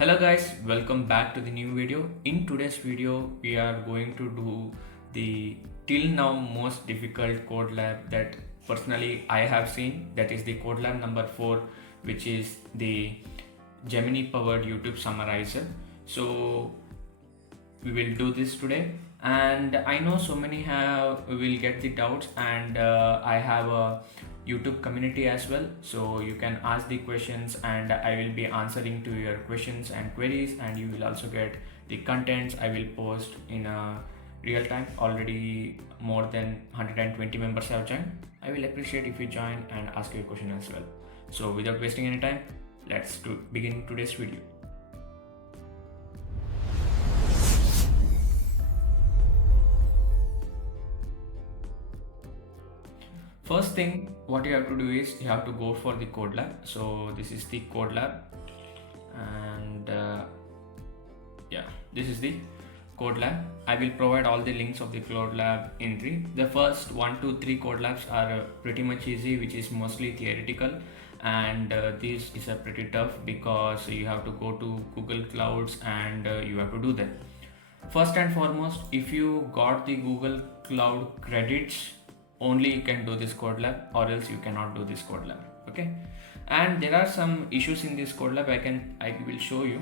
Hello guys, welcome back to the new video. In today's video, we are going to do the till now most difficult code lab that personally I have seen. That is the code lab number 4, which is the Gemini powered YouTube summarizer. So we will do this today, and I know so many will get the doubts, and I have a YouTube community as well, so you can ask the questions and I will be answering to your questions and queries, and you will also get the contents I will post in a real time. Already more than 120 members have joined. I will appreciate if you join and ask your question as well. So without wasting any time, let's begin today's video. First thing what you have to do is you have to go for the code lab. So this is the code lab, and yeah, this is the code lab. I will provide all the links of the code lab entry. The first 1, 2, 3 code labs are pretty much easy, which is mostly theoretical, and this is a pretty tough because you have to go to Google Clouds and you have to do that. First and foremost, if you got the Google Cloud credits, only you can do this code lab, or else you cannot do this code lab. Okay, and there are some issues in this code lab. I will show you.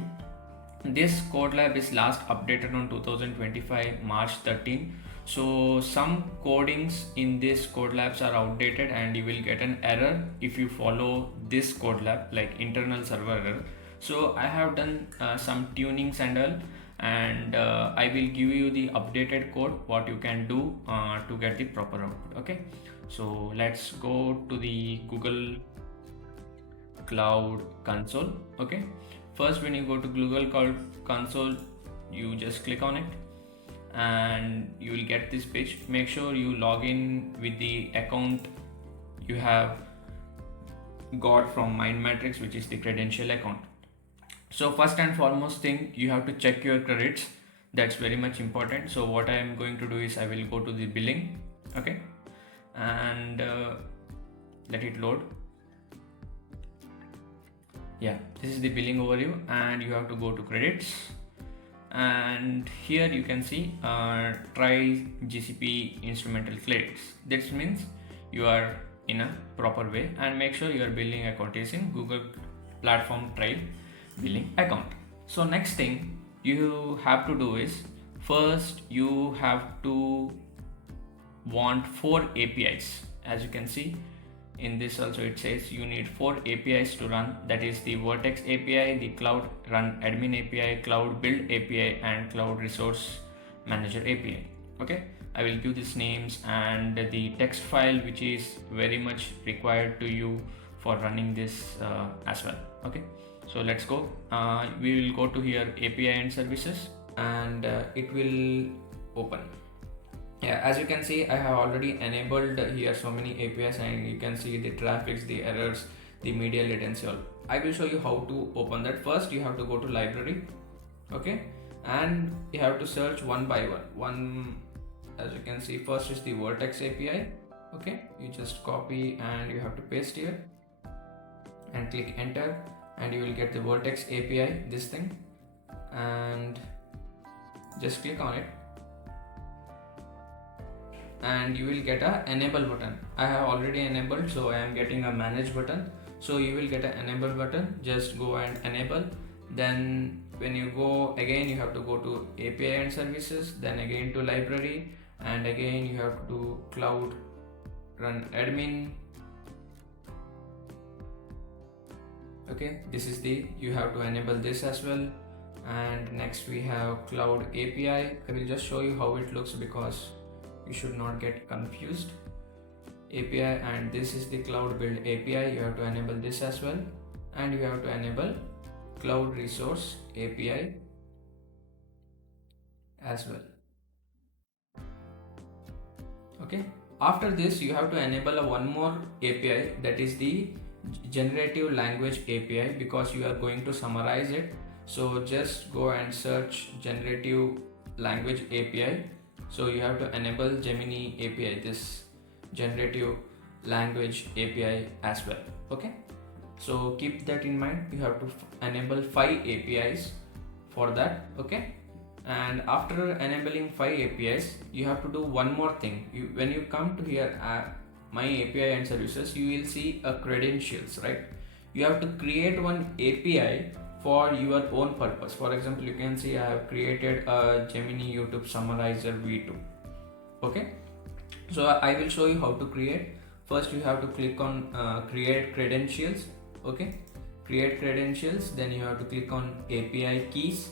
This code lab is last updated on 2025 March 13. So some codings in this code labs are outdated, and you will get an error if you follow this code lab, like internal server error. So I have done some tunings and all, and I will give you the updated code what you can do to get the proper output. Okay, so let's go to the Google Cloud Console. Okay, first when you go to Google Cloud Console, you just click on it and you will get this page. Make sure you log in with the account you have got from MindMatrix, which is the credential account. So first and foremost thing, you have to check your credits. That's very much important. So what I am going to do is I will go to the billing. Okay, and let it load. Yeah, this is the billing overview, and you have to go to credits, and here you can see try GCP instrumental credits. That means you are in a proper way, and make sure your billing account is in Google Platform Trial billing account. So next thing you have to do is, first you have to want 4 APIs. As you can see in this also, it says you need 4 APIs to run. That is the Vertex API, the Cloud Run Admin API, Cloud Build API, and Cloud Resource Manager API. Okay, I will give these names and the text file which is very much required to you for running this as well. Okay, so let's go. We will go to here API and services, and it will open. Yeah, as you can see, I have already enabled here so many APIs, and you can see the traffics, the errors, the media latency all. I will show you how to open that. First you have to go to library. Okay, and you have to search one by one. As you can see, first is the Vertex API. Okay, you just copy and you have to paste here and click enter, and you will get the Vertex API, this thing, and just click on it, and you will get a enable button. I have already enabled, so I am getting a manage button. So you will get an enable button, just go and enable. Then when you go again, you have to go to API and services, then again to library, and again you have to do Cloud Run Admin. Okay, this is the, you have to enable this as well. And next we have Cloud API. I will just show you how it looks because you should not get confused. API, and this is the Cloud Build API. You have to enable this as well, and you have to enable Cloud Resource API as well. Okay, after this you have to enable one more API, that is the generative language API, because you are going to summarize it. So just go and search generative language API. So you have to enable Gemini API, this generative language API as well. Okay, So keep that in mind. You have to enable 5 APIs for that. Okay, and after enabling 5 APIs, you have to do one more thing. When you come to here, my API and services, you will see a credentials, right? You have to create one API for your own purpose. For example, you can see I have created a Gemini YouTube Summarizer V2. Okay, so I will show you how to create. First, you have to click on create credentials. Okay, create credentials. Then you have to click on API keys.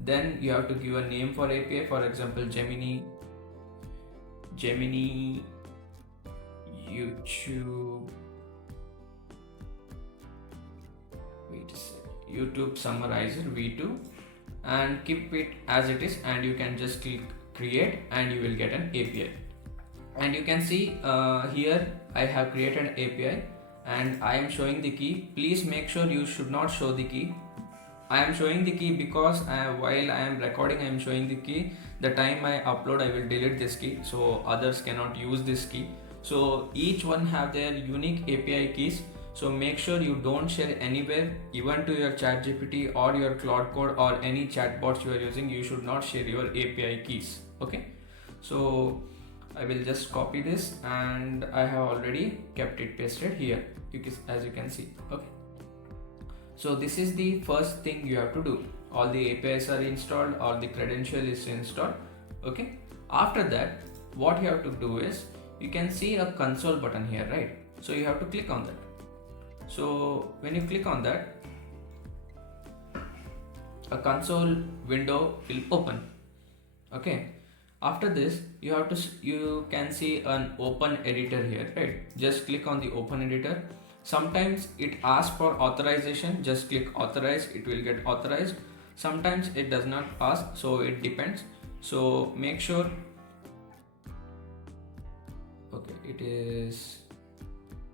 Then you have to give a name for API. For example, Gemini YouTube. YouTube Summarizer V2, and keep it as it is, and you can just click create and you will get an API. And you can see here I have created an API and I am showing the key. Please make sure you should not show the key. I am showing the key because while I am recording I am showing the key. The time I upload I will delete this key so others cannot use this key. So each one have their unique API keys. So make sure you don't share anywhere, even to your ChatGPT or your Cloud Code or any chatbots you are using. You should not share your API keys. Okay, so I will just copy this and I have already kept it pasted here, as you can see. Okay, so this is the first thing you have to do. All the APIs are installed, all the credential is installed. Okay, after that what you have to do is, you can see a console button here, right? So you have to click on that. So when you click on that, a console window will open. Okay, after this you can see an open editor here, right? Just click on the open editor. Sometimes it asks for authorization, just click authorize, it will get authorized. Sometimes it does not ask, so it depends. So make sure, okay, it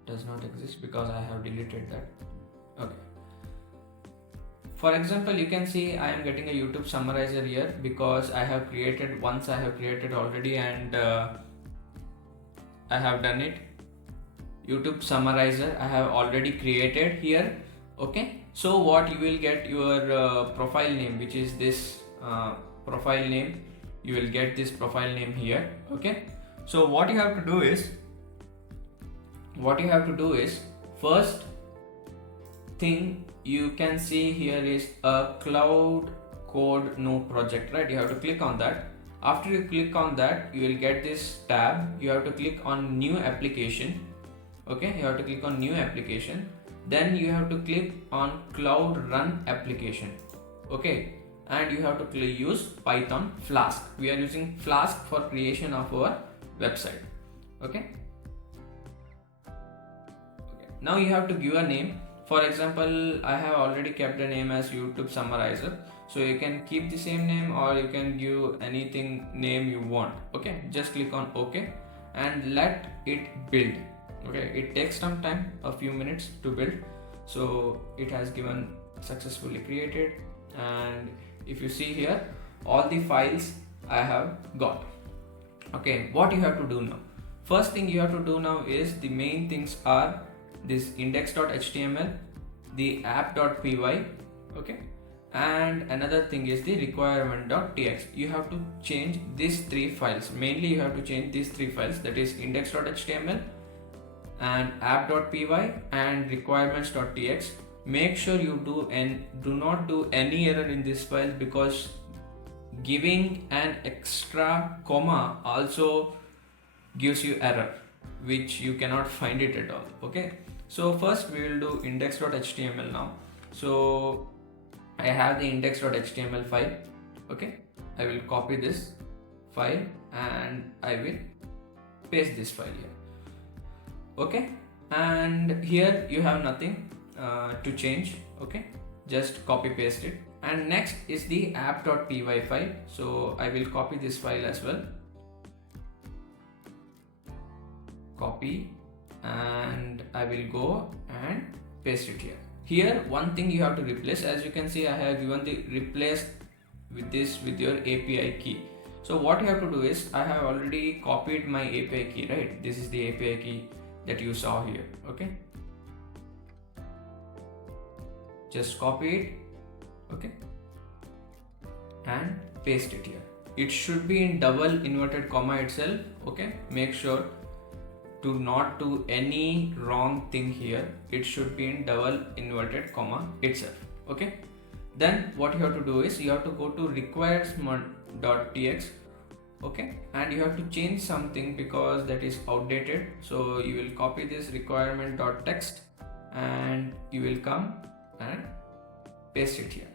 does not exist because I have deleted that. Okay, for example, you can see I am getting a YouTube Summarizer here because I have created already, and I have done it. YouTube Summarizer I have already created here. Okay, so what you will get your profile name, which is this profile name. You will get this profile name here. Okay, so what you have to do is, first thing you can see here is a cloud code no project, right? You have to click on that. After you click on that, you will get this tab. You have to click on new application. Okay, you have to click on new application. Then you have to click on cloud run application. Okay, and you have to use Python Flask. We are using Flask for creation of our website. Okay, now you have to give a name. For example, I have already kept the name as YouTube Summarizer, so you can keep the same name or you can give anything name you want. Okay, just click on OK and let it build. Okay, it takes some time, a few minutes to build. So it has given successfully created, and if you see here, all the files I have got. Okay, what you have to do now? First thing you have to do now is, the main things are this index.html, the app.py, okay, and another thing is the requirement.txt. You have to change these 3 files. Mainly you have to change these 3 files, that is index.html and app.py and requirements.txt. Make sure you do not do any error in this file, because giving an extra comma also gives you error, which you cannot find it at all. Okay, so first we will do index.html now. So I have the index.html file. Okay, I will copy this file and I will paste this file here. Okay, and here you have nothing to change. Okay, just copy paste it. And next is the app.py file. So I will copy this file as well. Copy, and I will go and paste it here. Here one thing you have to replace. As you can see, I have given the replace with your API key. So what you have to do is, I have already copied my API key, right? This is the API key that you saw here. Okay, just copy it, okay, and paste it here. It should be in double inverted comma itself, okay. Make sure to not do any wrong thing here. It should be in double inverted comma itself, okay. Then what you have to do is you have to go to requires.txt, okay, and you have to change something because that is outdated. So you will copy this requirement.text and you will come and paste it here,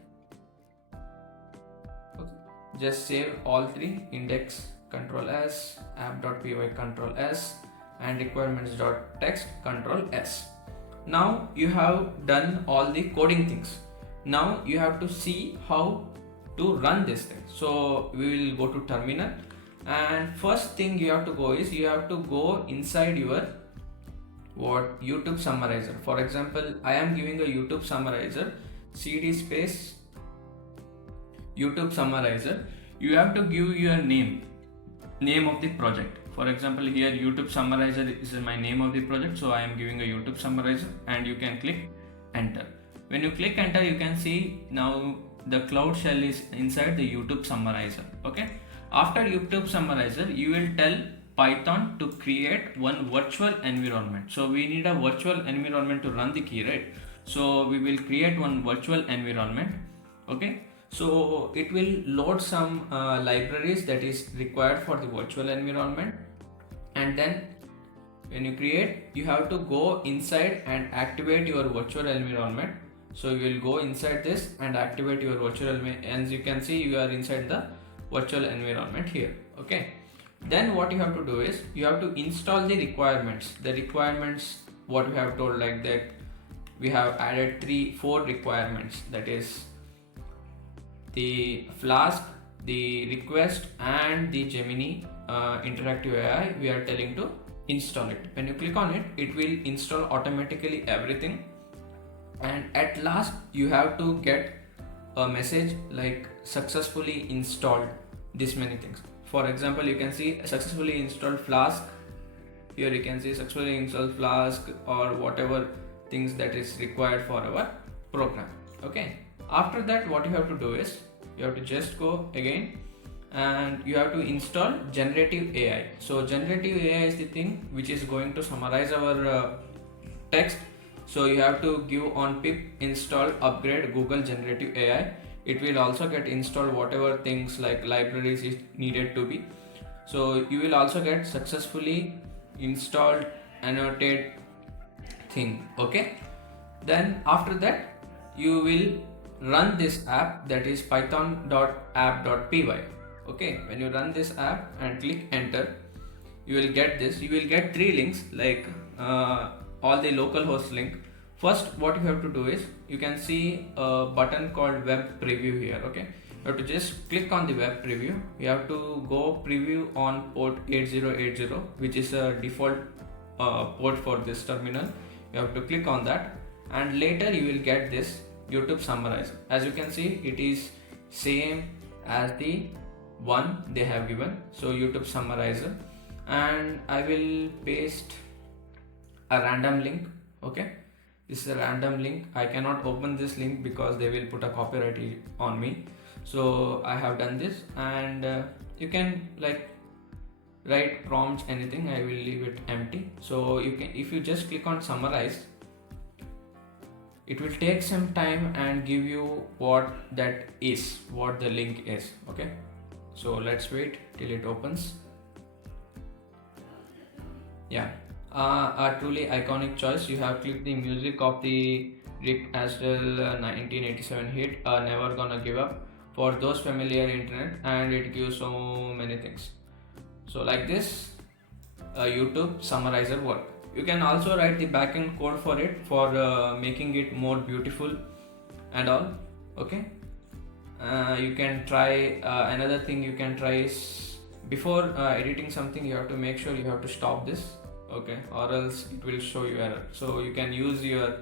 okay. Just save all three: index Control S, app.py Control S, and requirements.text Control S. Now you have done all the coding things. Now you have to see how to run this thing. So we will go to terminal, and first thing you have to go is you have to go inside your YouTube summarizer. For example, I am giving a YouTube summarizer, cd space YouTube summarizer. You have to give your name of the project. For example, here YouTube summarizer is my name of the project, so I am giving a YouTube summarizer, and you can click enter. When you click enter, you can see now the cloud shell is inside the YouTube summarizer, okay. After YouTube summarizer, you will tell Python to create one virtual environment. So we need a virtual environment to run the key, right? So we will create one virtual environment, okay. So it will load some libraries that is required for the virtual environment, and then when you create, you have to go inside and activate your virtual environment. So you will go inside this and activate your virtual environment. As you can see, you are inside the virtual environment here, okay. Then what you have to do is you have to install the requirements. The requirements, what we have told, like that we have added 4 requirements, that is the Flask, the request, and the Gemini interactive AI. We are telling to install it. When you click on it, it will install automatically everything, and at last you have to get a message like successfully installed this many things. For example, you can see successfully installed Flask. Here you can see successfully installed Flask, or whatever things that is required for our program, okay. After that, what you have to do is you have to just go again and you have to install generative AI. So generative AI is the thing which is going to summarize our text. So you have to give on pip install upgrade Google generative AI. It will also get installed whatever things like libraries is needed to be. So you will also get successfully installed annotated thing, okay. Then after that, you will run this app, that is python.app.py, okay. When you run this app and click enter, you will get this. You will get 3 links, like all the localhost link. First, what you have to do is you can see a button called web preview here, okay. You have to just click on the web preview. You have to go preview on port 8080, which is a default port for this terminal. You have to click on that, and later you will get this YouTube summarizer. As you can see, it is same as the one they have given. So YouTube summarizer, and I will paste a random link, okay. This is a random link. I cannot open this link because they will put a copyright on me. So I have done this, and you can like write prompts, anything. I will leave it empty. So you can, if you just click on summarize, it will take some time and give you what that is, what the link is, okay. So let's wait till it opens. Yeah, a truly iconic choice. You have clicked the music of the Rick Astley 1987 hit Never Gonna Give Up for those familiar internet, and it gives so many things. So like this, YouTube summarizer work. You can also write the backend code for it, for making it more beautiful and all, okay. You can try another thing you can try is, before editing something, you have to make sure you have to stop this, okay, or else it will show you error. So you can use your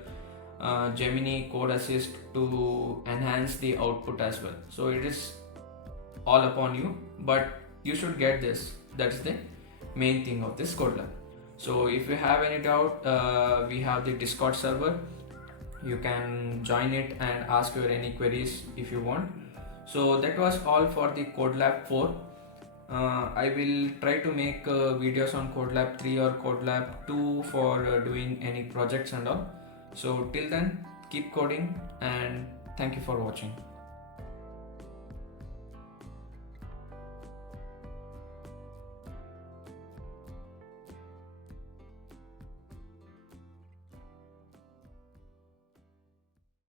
Gemini code assist to enhance the output as well. So it is all upon you, but you should get this. That's the main thing of this CODELAB. So if you have any doubt, we have the Discord server. You can join it and ask your any queries if you want. So that was all for the CodeLab 4. I will try to make videos on CodeLab 3 or CodeLab 2 for doing any projects and all. So till then, keep coding and thank you for watching.